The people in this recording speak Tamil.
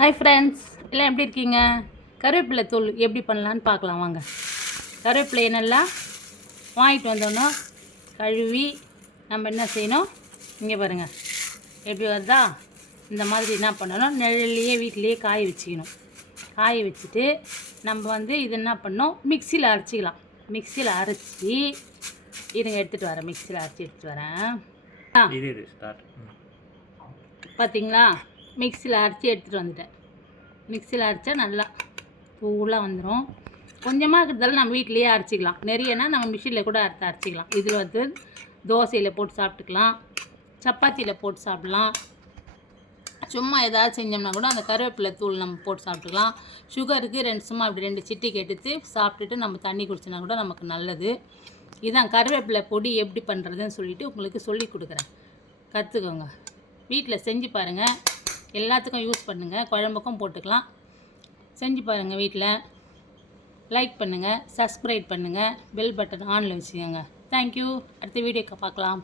ஹாய் ஃப்ரெண்ட்ஸ், எல்லாம் எப்படி இருக்கீங்க? கருவேப்பிலை தூள் எப்படி பண்ணலான்னு பார்க்கலாம் வாங்க. கருவேப்பிலை நல்லா வாங்கிட்டு வந்தோன்னா கழுவி நம்ம என்ன செய்யணும், இங்கே பாருங்கள் எப்படி வருதா. இந்த மாதிரி என்ன பண்ணணும், நிழல்லையே வீட்டிலையே காய வச்சுக்கணும். காய வச்சுட்டு நம்ம இது என்ன பண்ணோம், மிக்சியில் அரைச்சிக்கலாம். மிக்சியில் அரைச்சி இருங்க எடுத்துகிட்டு வரேன். மிக்சியில் அரைச்சி எடுத்துகிட்டு வரேன். பார்த்தீங்களா, மிக்சியில் அரைச்சி எடுத்துகிட்டு வந்துட்டேன். மிக்சியில் அரைச்சா நல்லா தூளாக வந்துடும். கொஞ்சமாக இருக்கிறதால நம்ம வீட்டிலையே அரைச்சிக்கலாம். நிறையனா நம்ம மிஷினில் கூட அரைச்சிக்கலாம். இதில் தோசையில் போட்டு சாப்பிட்டுக்கலாம், சப்பாத்தியில் போட்டு சாப்பிட்லாம். சும்மா ஏதாவது செஞ்சோம்னா கூட அந்த கருவேப்பிலை தூள் நம்ம போட்டு சாப்பிட்டுக்கலாம். சுகருக்கு சும்மா அப்படி 2 சிட்டிக்கு எடுத்து சாப்பிட்டுட்டு நம்ம தண்ணி குடிச்சோன்னா கூட நமக்கு நல்லது. இதான் கருவேப்பிலை பொடி எப்படி பண்ணுறதுன்னு சொல்லிவிட்டு உங்களுக்கு சொல்லி கொடுக்குறேன். கற்றுக்கோங்க, வீட்டில் செஞ்சு பாருங்கள். எல்லாத்துக்கும் யூஸ் பண்ணுங்கள், குழம்புக்கும் போட்டுக்கலாம். செஞ்சு பாருங்கள் வீட்டில். லைக் பண்ணுங்கள், சப்ஸ்கிரைப் பண்ணுங்கள், பெல் பட்டன் ஆனில் வச்சுக்கோங்க. தேங்க்யூ. அடுத்த வீடியோக்கு பார்க்கலாம்.